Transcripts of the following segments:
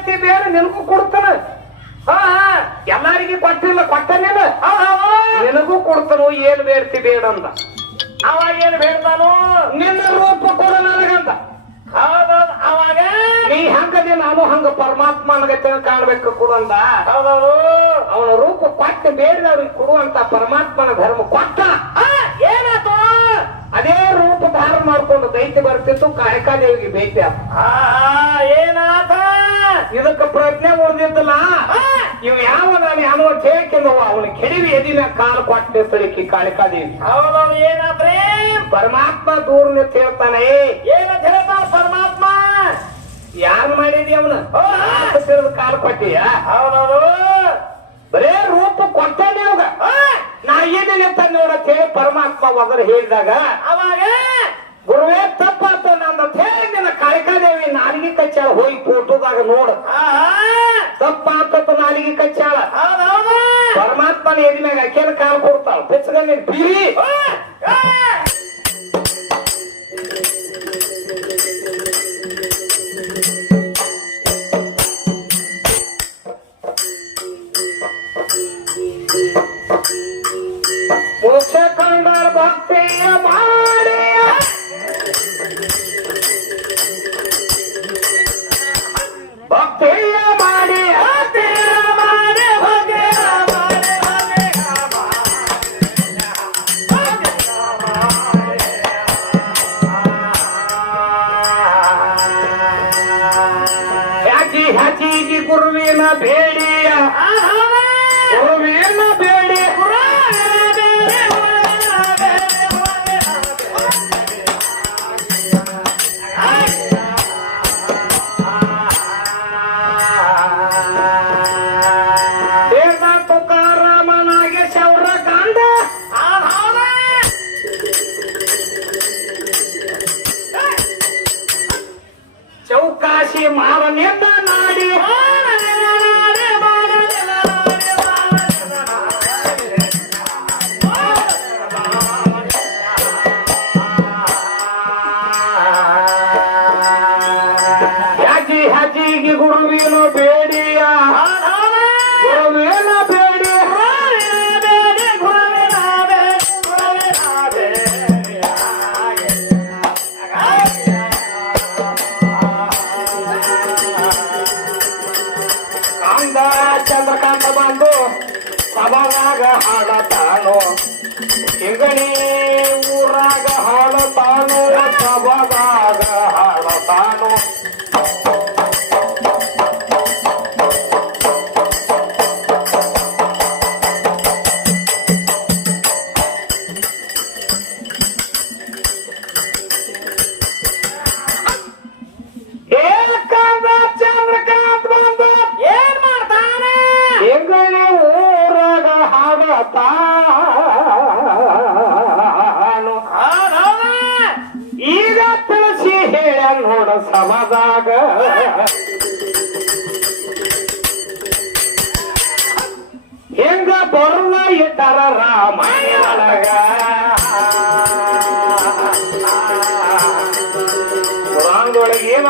ಬೇಡ್ತಿ ಬೇರೆ ನಿನಗೂ ಕೊಡ್ತಾನ. ಹಾ ಎಲ್ಲಾರಿಗೆ ಕೊಟ್ಟಿಲ್ಲ ಕೊಟ್ಟನೇನ. ನಿನಗೂ ಕೊಡ್ತಾನು ಏನ್ ಬೇಡ್ತಿ ಬೇಡ ಅಂತ ಅವಾಗ ಏನ್ ಬೇಡ್ತಾನು ನಿನ್ನ ರೂಪ ಕೊಡ ನನಗಂತ ಹೌದೌದು ಅವಾಗ? ನೀ ಹಂಗದಿ ನಾನು ಹಂಗ ಪರಮಾತ್ಮನಗತೆ ಕಾಣ್ಬೇಕು ಕೊಡಂದ ಹೌದೌದು. ಅವನ ರೂಪ ಕೊಟ್ಟ ಬೇಡದವ್ರಿಗೆ ಕೊಡುವಂತ ಪರಮಾತ್ಮನ ಧರ್ಮ ಕೊಟ್ಟ. ಏನಾಯ್ತು? ಮಾಡ್ಕೊಂಡು ದೈತ್ಯ ಬರ್ತಿತ್ತು ಕಾಳಿಕಾದೇವಿಗೆ ಬೈತಿ ಆತ ಆ, ಏನಾತ? ಇದಕ್ಕ ಪ್ರಜ್ಞೆ ಉಳಿದಿದ್ದಲ್ಲ ಇವ್ ಯಾವ ನಾನು ಯಾವ ಕೇಳ್ಕೆಂದವ ಅವನ ಕೆಡವಿ ಎದಿನ ಕಾಲು ಕೊಟ್ಟೆ ಸ್ಥಳಕ್ಕೆ ಕಾಳಿಕಾದೇವಿ ಹೌದೌದು ಏನಾದ್ರೆ ಪರಮಾತ್ಮ ದೂರ ನಿಂತ ಹೇಳ್ತಾನೆ ಏನಂತ ಹೇಳ್ತಾನ ಪರಮಾತ್ಮ? ಯಾರು ಮಾಡಿದಿ ಅವನು? ತಿಳಿದು. ಕಾಲು ಕೊಟ್ಟಿಯ? ಹೌದೌದು. ಬರೇ ರೂಪ ಕೊಟ್ಟೇ ನಾ ಏನೇನೆ ನೋಡ ಹೇಳಿ ಪರಮಾತ್ಮ ಒದರ್ ಹೇಳಿದಾಗ. ಅವಾಗ? ಗುರುವೇ ತಪ್ಪಾತ ನಂದ ಹೇಳಿ ನಿನ್ನ ಕಾಳಿಕಾದೇವಿ ನಾಲಿಗೆ ಕಚ್ಚಾಳ ಹೋಗಿ ಫೋಟೋದಾಗ ನೋಡು. ಆ, ತಪ್ಪಾತ ನಾಲಿಗೆ ಕಚ್ಚಾಳ. ಪರಮಾತ್ಮನ ಎದಿ ಮ್ಯಾಗ ಅಕ್ಕೇನ ಕಾಲು ಕೊಡ್ತಾಳ. ಬೆಚ್ಚಗಲ್ಲಿ ಬೀರಿ? ಬೇಡಿಯ. ಗುರುವಿನ ಬೇಡಿ ದೇವ ಸಭಾದಾಗ ಹಾಡತಾನು? ಹೆಗಣಿ ಊರಾಗ ಹಾಡತಾನು? ಸಭಾದಾಗ ಹಾಡತಾನು?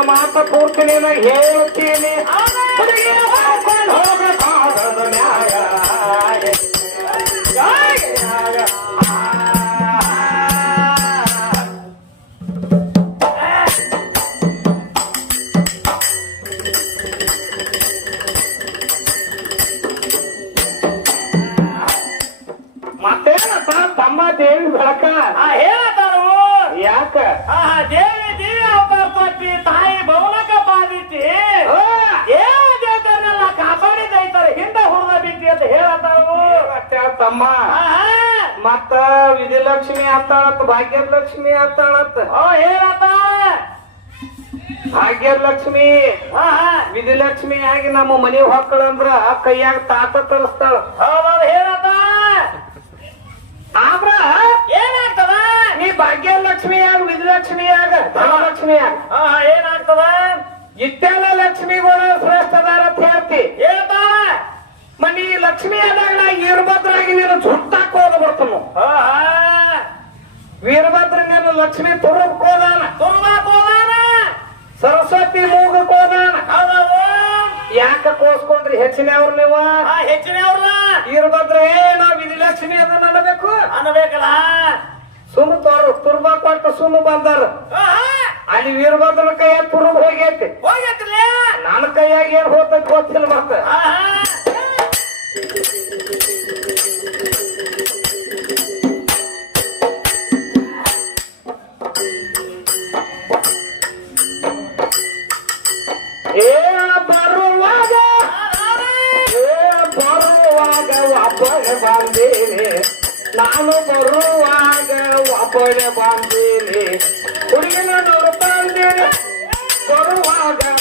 ಪುರಾಣದೊಳಗೆ ಏನು ಮಾತ ಪೂರ್ತಿ ನೀನು ಹೇಳ್ತೀನಿ ಹುಡುಗಿ ಮಾಡ್ಕೊಂಡು ಹೋಗಬೇಕಾಗದ ನ್ಯಾಯ ಮತ್ತೇನಪ್ಪ ತಮ್ಮ ದೇವಿ ಬೆಳಕ ಆ, ಹೇಳ್ತಾರು ಯಾಕ ಆ, ದೇವಿ ದೇವಿ ಅವತಾರ ತಪ್ಪಿ ತಾಯಿ ಅಂತ ಹೇಳತ್ತಾವು ಮತ್ತೆ ತಮ್ಮ. ಮತ್ತ ವಿಜಯಲಕ್ಷ್ಮಿ ಅತ್ತಾಳತ್ ಭಾಗ್ಯಲಕ್ಷ್ಮಿ ಅತ್ತಾಳತ್ ಹೇಳತ್ತ ಭಾಗ್ಯಲಕ್ಷ್ಮಿ. ವಿಜಯಲಕ್ಷ್ಮಿ ಆಗಿ ನಮ್ಮ ಮನೆ ಹೊಕ್ಕಳಂದ್ರ ಕೈಯಾಗ ತಾತ ತರಿಸ್ತಾಳ. ಹೇಳತ್ತ ಆದ್ರ ಏನಾಗ್ತದ? ನೀ ಭಾಗ್ಯಲಕ್ಷ್ಮಿ ಆಗ ವಿಜಯಲಕ್ಷ್ಮಿ ಆಗ ಧನಲಕ್ಷ್ಮಿ ಆಗ. ಆಹಾ, ಏನಾಗ್ತದ? ಇತ್ತೆಲ್ಲ ಲಕ್ಷ್ಮಿಗಳು ಶ್ರೇಷ್ಠದಾರ ಅಂತ ಹೇಳ್ತಿ. ಹೇಳ್ತಾವ ಮನಿ ಲಕ್ಷ್ಮಿ ಆದಾಗ ವೀರಭದ್ರಾಗಿ ನೀನು ಸುಟ್ಟಾಕ ಹೋದ ಬರ್ತನು. ವೀರಭದ್ರ ನೀನು ಲಕ್ಷ್ಮಿ ತುರುಕ್ ಹೋದಾನ. ತುರ್ಬಾಕ್ ಹೋದಾನ. ಸರಸ್ವತಿ ಮೂಗಕ್ ಹೋದಾನ. ಯಾಕ ಕೋಸ್ಕೊಂಡ್ರಿ ಹೆಚ್ಚಿನವ್ರು ನೀವು? ಆ ಹೆಚ್ಚಿನವ್ರನ್ನ ವೀರಭದ್ರ ಏ ವಿಧಿ ವಿಧಿಲಕ್ಷ್ಮಿ ಅದನ್ನ ಅನ್ನಬೇಕು. ಅನ್ನಬೇಕಲ್ಲ? ಸುಮ್ಮ ತೋರು ತುರ್ಬ ಕೊಟ್ಟು ಸುಮ್ಮ ಬಂದಾರ. ಅಲ್ಲಿ ವೀರಭದ್ರನ ಕೈಯಾಗ ತುರುಬ ಹೋಗೈತಿ. ಹೋಗೈತ್ರಲ್ಲ ನನ್ನ ಕೈಯಾಗ ಏನ್ ಹೋಗ್ತೈತಿ ಗೊತ್ತಿಲ್ಲ ಮತ್ತೆ. bandele, urigina nor bandele, koruaga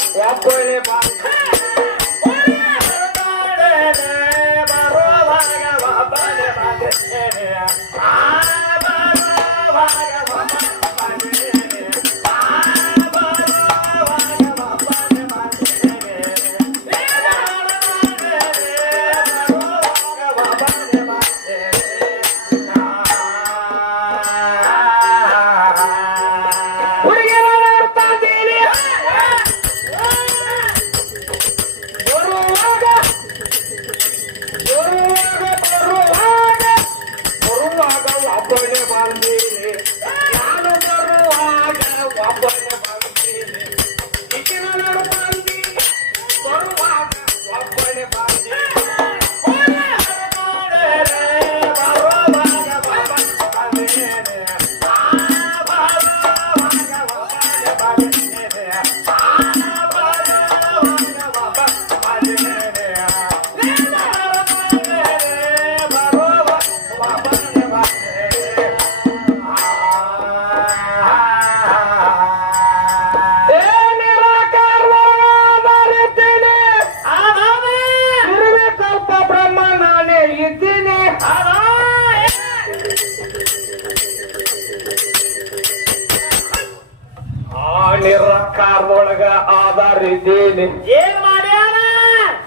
ಇದ್ದೀನಿ ಏನ್ ಮಾಡ್ಯಾನ?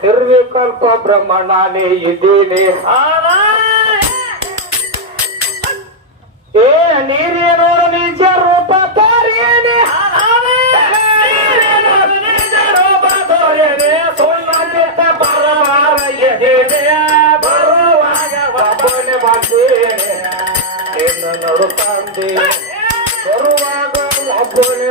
ನಿರ್ವಿಕಲ್ಪ ಬ್ರಹ್ಮ ನಾನೇ ಇದ್ದೀನಿ ಏ ನೀರೇನೋ ನಿಜ ರೂಪ ತೋರೇನೆ ಬರುವಾಗ ಒಬ್ಬನೇ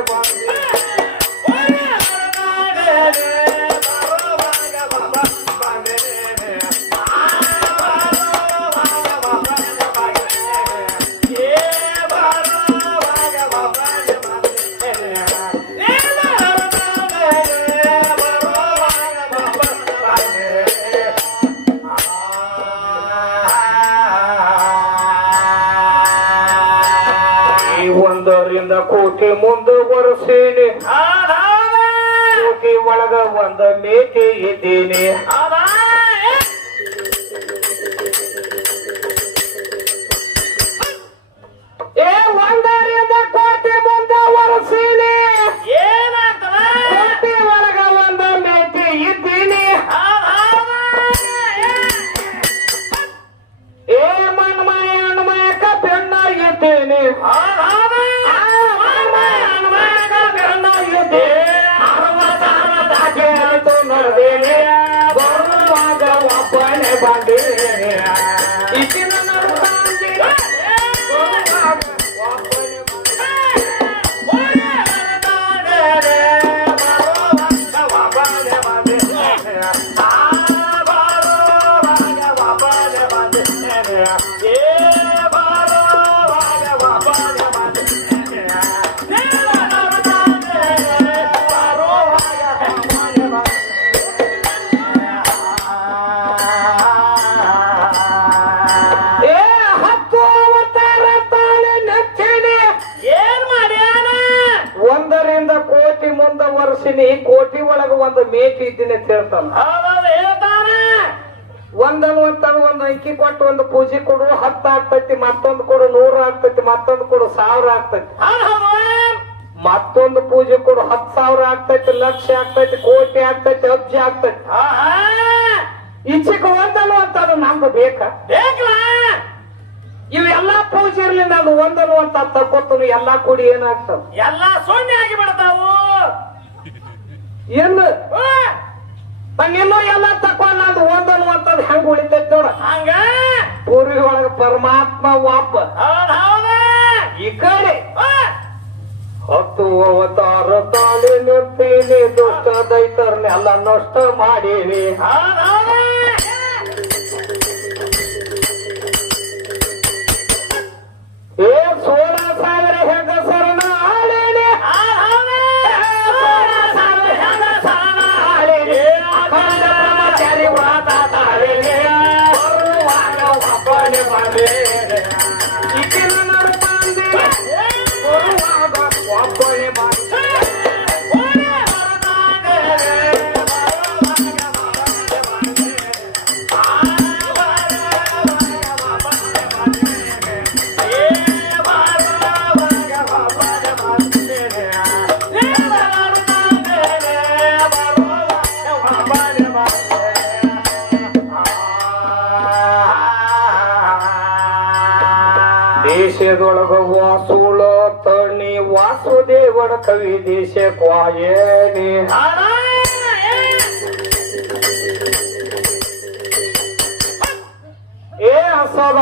ಒಂದರಿಂದ ಕೋಟಿ ಮುಂದುವರೆಸೀನಿ ಕೋಟಿ ಒಳಗ ಒಂದ ಮೇಕೆ ಇದ್ದೀನಿ. ಅಂತ ಹೇಳ್ತಾನ. ಹೇಳ್ತಾನೆ ಒಂದನ್ನುವಂತದ ಒಂದು ಅಂಕಿ ಕೊಟ್ಟು ಒಂದು ಪೂಜೆ ಕೊಡು ಹತ್ತು ಆಗ್ತೈತಿ ಮತ್ತೊಂದು ಕೊಡು ನೂರು ಆಗ್ತೈತಿ ಮತ್ತೊಂದು ಕೊಡು ಸಾವಿರ ಆಗ್ತೈತಿ. ಮತ್ತೊಂದು ಪೂಜೆ ಕೊಡು ಹತ್ತು ಸಾವಿರ ಆಗ್ತೈತಿ ಲಕ್ಷ ಆಗ್ತೈತಿ ಕೋಟಿ ಆಗ್ತೈತಿ ಅಬ್ಜಿ ಆಗ್ತೈತಿ. ಈಚೆಗೆ ಅದು ನಮ್ದು ಬೇಕಾ? ಬೇಕಲ್ಲ. ಇವೆಲ್ಲಾ ಪೂಜೆ ಇರ್ಲಿ ನಾನು ಒಂದನ್ನುವಂತ ತಕ್ಕೊತನು ಎಲ್ಲಾ ಕೂಡಿ ಏನಾಗ್ತಾವ ಎಲ್ಲ ಸೊನ್ನೆ ಆಗಿ ಬಿಡ್ತಾವು ಏನು ಇನ್ನೂ ಎಲ್ಲ ತಕೊಂಡ್ ನಂದು ಒಂದನ್ನುವಂಥದ್ದು ಹೆಂಗ್ ಉಳಿತೈತಿ ನೋಡ? ಹಂಗ? ಪೂರ್ವಿ ಒಳಗ ಪರಮಾತ್ಮ ಒಬ್ಬ. ಈ ಕಡೆ. ಹತ್ತು ಅವತಾರ ತಾಳಿ ನಿರ್ತೀನಿ ದುಷ್ಟ ನಷ್ಟ ಮಾಡೀನಿ. ಹಾ तळणी वासुदेव कवी दिश क्वायने. ए असं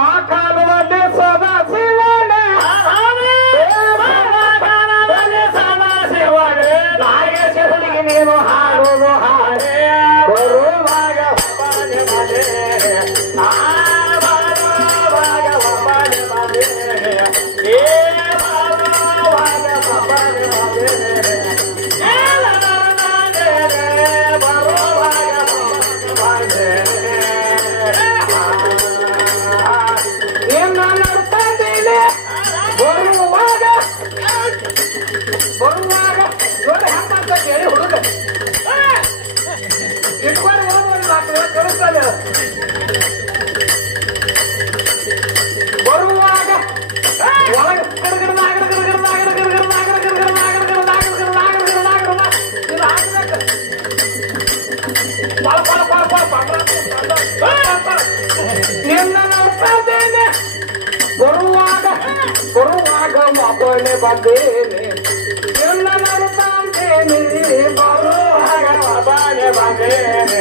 ಮಕ್ಕಳೇ ಬಂದೇನೆ ಎಲ್ಲ ನಡೆತಾಂತೇನೆ ಬರೋ ಹಾಗೆ ಬಂದೇನೆ